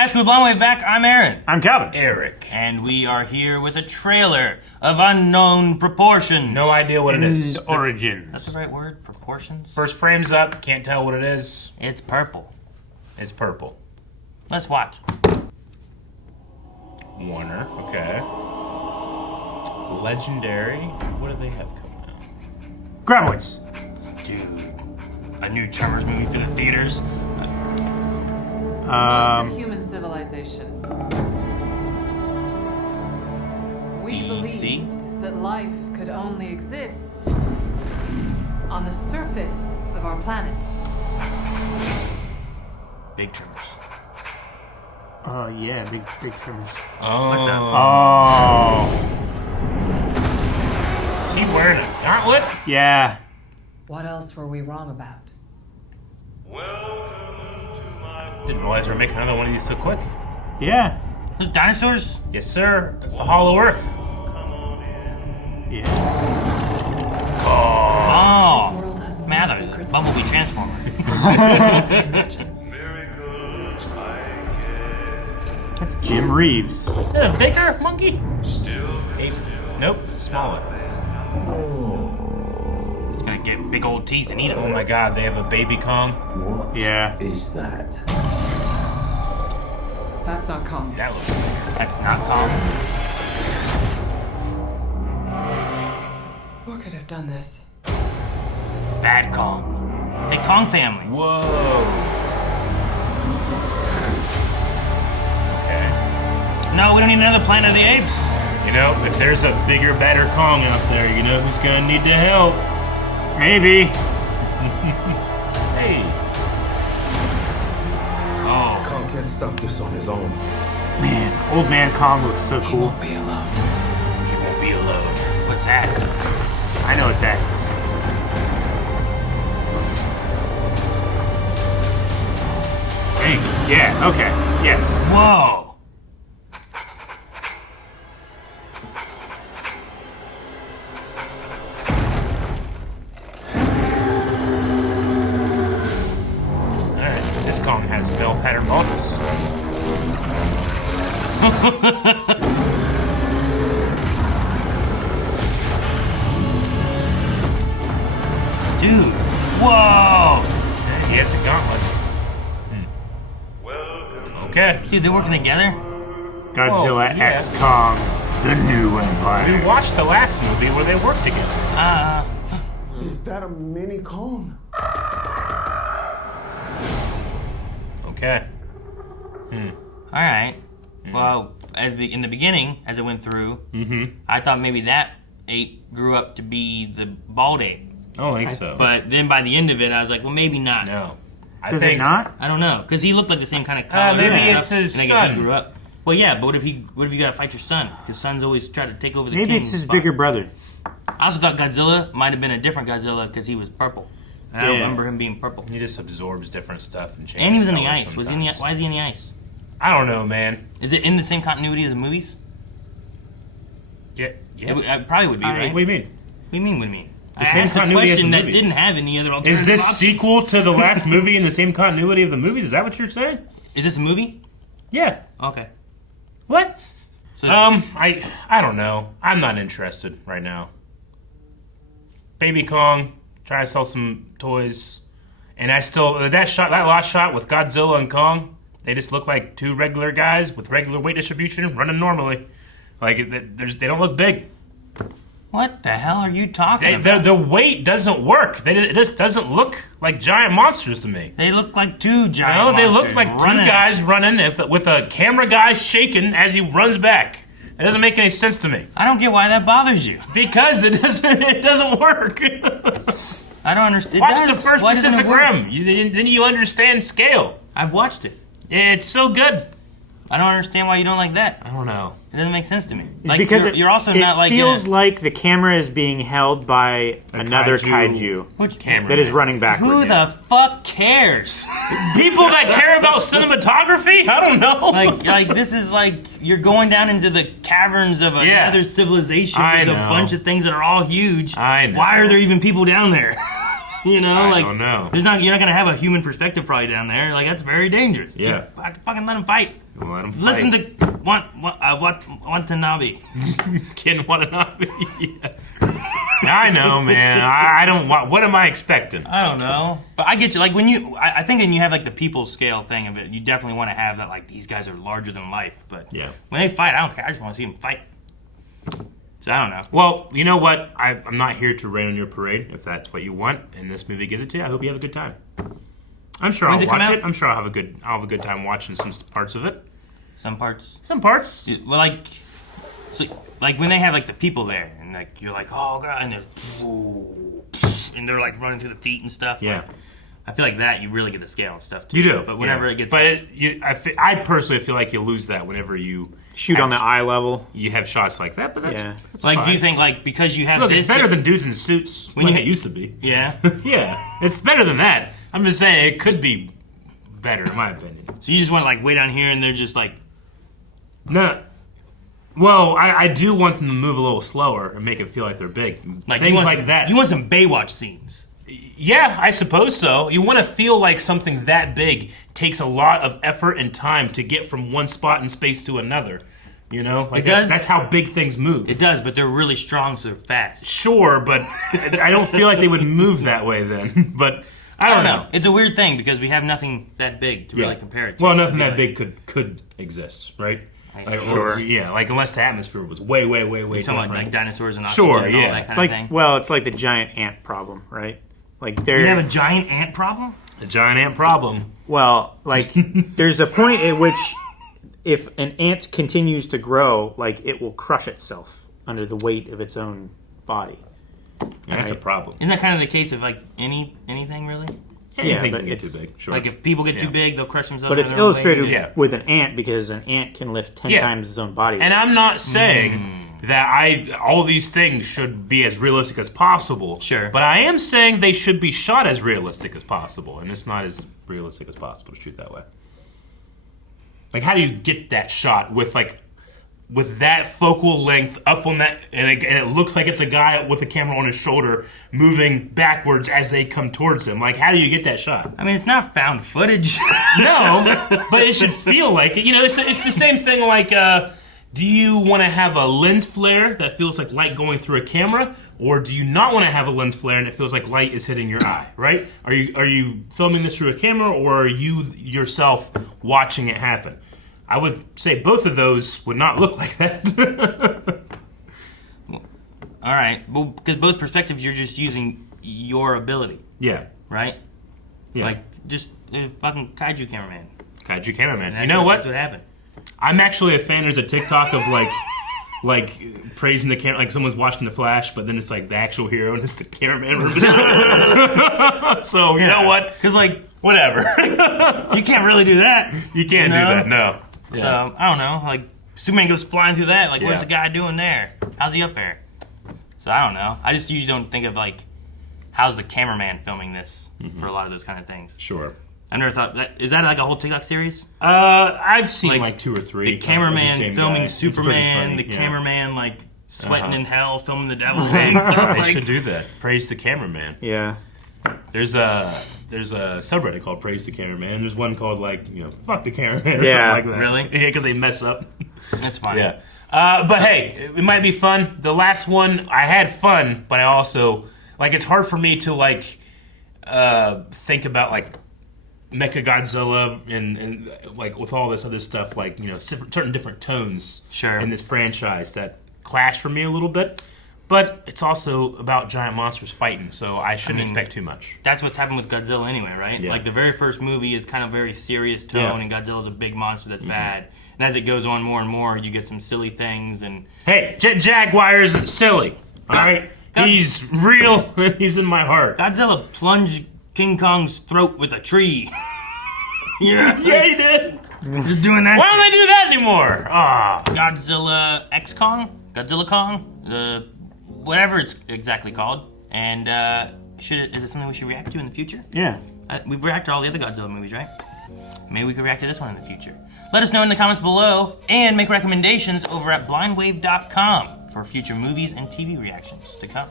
guys, Crew Blonde Wave back. I'm Aaron. I'm Calvin. Eric. And we are here with a trailer of unknown proportions. No idea what it is. Origins. That's the right word? Proportions? First frame's up. Can't tell what it is. It's purple. It's purple. Let's watch. Warner. Okay. Legendary. What do they have coming out? Gremlins. Dude, a new Tremors movie for the theaters. Most of human civilization. We DC? believed that life could only exist on the surface of our planet. Big Tremors. Yeah, big Tremors. Oh. Is he wearing a gauntlet? Yeah. What else were we wrong about? Didn't realize we were making another one of these so quick. Yeah. Those dinosaurs? Yes, sir. That's the Hollow Earth. Yeah. Oh. This world has no Mather. secrets. Bumblebee Transformer. That's Jim Reeves. Is that a bigger monkey? Ape. Nope. Smaller. It's gonna get big old teeth and eat Oh them. my god, they have a baby Kong. What Yeah. is that? That's not common. That looks That's not common. What could have done this? Bad Kong. Hey, Kong family. Whoa. Okay. No, we don't need another Planet of the Apes. You know, if there's a bigger, better Kong out there, you know who's gonna need the help? Maybe. Hey. Oh. Kong can't stop this on his own. Man, Old Man Kong looks so He cool. won't be alone. You won't be alone. What's that? I know what that is. Hey, yeah, okay, yes. Whoa. Alright, this Kong has bell pattern vocals. Dude. Whoa. He has a gauntlet. Okay. Dude, they're working together? Godzilla Whoa, yeah. X Kong, the new empire. We watched the last movie where they worked together. Is that a mini Kong? Okay. Alright. Well, in the beginning, as it went through, I thought maybe that ape grew up to be the bald ape. I don't think so. But then by the end of it, I was like, well, maybe not. no. I Does think it not? I don't know, because he looked like the same kind of color. maybe and it's stuff, his and I guess son. He grew up. Well, yeah, but what if you gotta fight your son? Because sons always try to take over the Maybe king it's his spot. bigger brother. I also thought Godzilla might have been a different Godzilla because he was purple. And I don't Yeah. remember him being purple. he just absorbs different stuff and changes. And he was in the colors ice. Was he in the, sometimes. why is he in the ice? I don't know, man. Is it in the same continuity as the movies? Yeah. It probably would be, right? What do you mean? What do you mean, what do you mean? I same asked a continuity as the question that movies. didn't have any other Is alternative this options. sequel to the last movie in the same continuity of the movies? Is that what you're saying? Is this a movie? Yeah. Okay. What? So I don't know. I'm not interested right now. Baby Kong, try to sell some toys, and that last shot with Godzilla and Kong, they just look like two regular guys with regular weight distribution running normally. Like they don't look big. what the hell are you talking about? The weight doesn't work. It just doesn't look like giant monsters to me. They look like two giant No, they look monsters like two running at guys you. running with a camera guy shaking as he runs back. It doesn't make any sense to me I don't get why that bothers you. because it doesn't work. I don't understand. Watch the first Why doesn't it Pacific work? Rim. Then you understand scale. I've watched it. It's so good. I don't understand why you don't like that. I don't know. It doesn't make sense to me. It's because you're also not like it feels like the camera is being held by another kaiju which Camera that is man. running backwards. Who the fuck cares? People that care about cinematography? I don't know. like this is like you're going down into the caverns of Yeah. another civilization I with a know. bunch of things that are all huge. I know. Why are there even people down there? You know, I like don't know. you're not gonna have a human perspective probably down there. Like that's very dangerous. Yeah. Just fucking let him fight. We'll let him fight. Listen to Watanabe. Ken Watanabe. Yeah. I know, man. I don't. What am I expecting? I don't know, but I get you. Like when I think when you have like the people scale thing of it, you definitely want to have that. Like these guys are larger than life. But Yeah. when they fight, I don't care. I just want to see them fight. So I don't know. Well, you know what? I'm not here to rain on your parade. If that's what you want, and this movie gives it to you, I hope you have a good time. I'm sure When's I'll it come watch out? it. I'm sure I'll have a good time watching some parts of it. Some parts. Some parts. Well, like when they have like the people there, and like you're like, oh god, and they're like running through the feet and stuff. Yeah. Like, I feel like that you really get the scale and stuff too. You do, But whenever yeah. it gets, But I personally feel like you lose that whenever you Shoot on the eye level. You have shots like that. But that's, Yeah. that's like, fine. do you think like because you have Look, this, it's better than dudes in suits when it used to be. Yeah. Yeah, it's better than that. I'm just saying it could be better in my opinion. So you just want to like way down here, and they're just like, No. Well, I do want them to move a little slower and make it feel like they're big. like Things you want like some, that. You want some Baywatch scenes. Yeah, I suppose so. You want to feel like something that big takes a lot of effort and time to get from one spot in space to another. You know? Like It does. That's how big things move. It does, but they're really strong, so they're fast. Sure, but I don't feel like they would move that way then. But I don't know. It's a weird thing because we have nothing that big to really compare it to. Well, nothing It'd that be big could exist, right? Like, Sure. Yeah, like unless the atmosphere was way You're talking different. about like dinosaurs and oxygen Sure, and all yeah. that It's kind like of thing. it's like the giant ant problem, right? Like You have a giant ant problem? A giant ant problem. like there's a point at which if an ant continues to grow, like it will crush itself under the weight of its own body. That's a problem. Isn't that kind of the case of like anything really? Yeah, Anything but can get it's- too big. Sure. Like if people get Yeah. too big, they'll crush themselves. But it's under their own illustrated weight. Yeah. with an ant because an ant can lift 10 Yeah. times its own body. And I'm not saying that all these things should be as realistic as possible. Sure. But I am saying they should be shot as realistic as possible, and it's not as realistic as possible to shoot that way. Like, how do you get that shot with that focal length up on that, and it looks like it's a guy with a camera on his shoulder moving backwards as they come towards him? Like, how do you get that shot? I mean, it's not found footage. No, but it should feel like it. You know, it's the same thing like, do you want to have a lens flare that feels like light going through a camera, or do you not want to have a lens flare and it feels like light is hitting your eye, right? Are you filming this through a camera, or are you yourself watching it happen? I would say both of those would not look like that. All right, well, because both perspectives, you're just using your ability, Yeah. right? Yeah. Like just fucking kaiju cameraman. Kaiju cameraman. That's You know what? That's what happened. I'm actually a fan. There's a TikTok of like praising the camera, like someone's watching The Flash, but then it's like the actual hero and it's the cameraman. So you know what? Because like Whatever. you can't really do that. You can't do know? that. No. So I don't know. Like Superman goes flying through that. Like, Yeah. what's the guy doing there? How's he up there? So I don't know. I just usually don't think of like, how's the cameraman filming this for a lot of those kind of things. Sure. I never thought that. Is that like a whole TikTok series? I've seen Like, like 2 or 3. The of the cameraman same filming guy. It's pretty Superman. funny, The yeah. cameraman like sweating Uh-huh. in hell filming the devil thing. They Like, should do that. Praise the cameraman. yeah. There's a subreddit called Praise the Cameraman. There's one called Fuck the Cameraman or Yeah. something like that. Really? Yeah, because they mess up. That's fine. Yeah. But hey, it might be fun. The last one, I had fun, but I also it's hard for me to think about Mecha Godzilla and with all this other stuff, certain different tones Sure. in this franchise that clash for me a little bit. But it's also about giant monsters fighting, so I shouldn't expect too much. That's what's happened with Godzilla anyway, right? Yeah. Like the very first movie is kind of very serious tone, Yeah. and Godzilla's a big monster that's bad. And as it goes on more and more, you get some silly things and Hey, Jet Jaguar isn't silly, all right? He's real, and he's in my heart. Godzilla plunged King Kong's throat with a tree. Yeah, Yeah, he did. just doing that. Why don't they do that anymore? Ah. Godzilla X Kong, Godzilla Kong, whatever it's exactly called. And is it something we should react to in the future? Yeah. We've reacted to all the other Godzilla movies, right? Maybe we could react to this one in the future. Let us know in the comments below and make recommendations over at blindwave.com for future movies and TV reactions to come.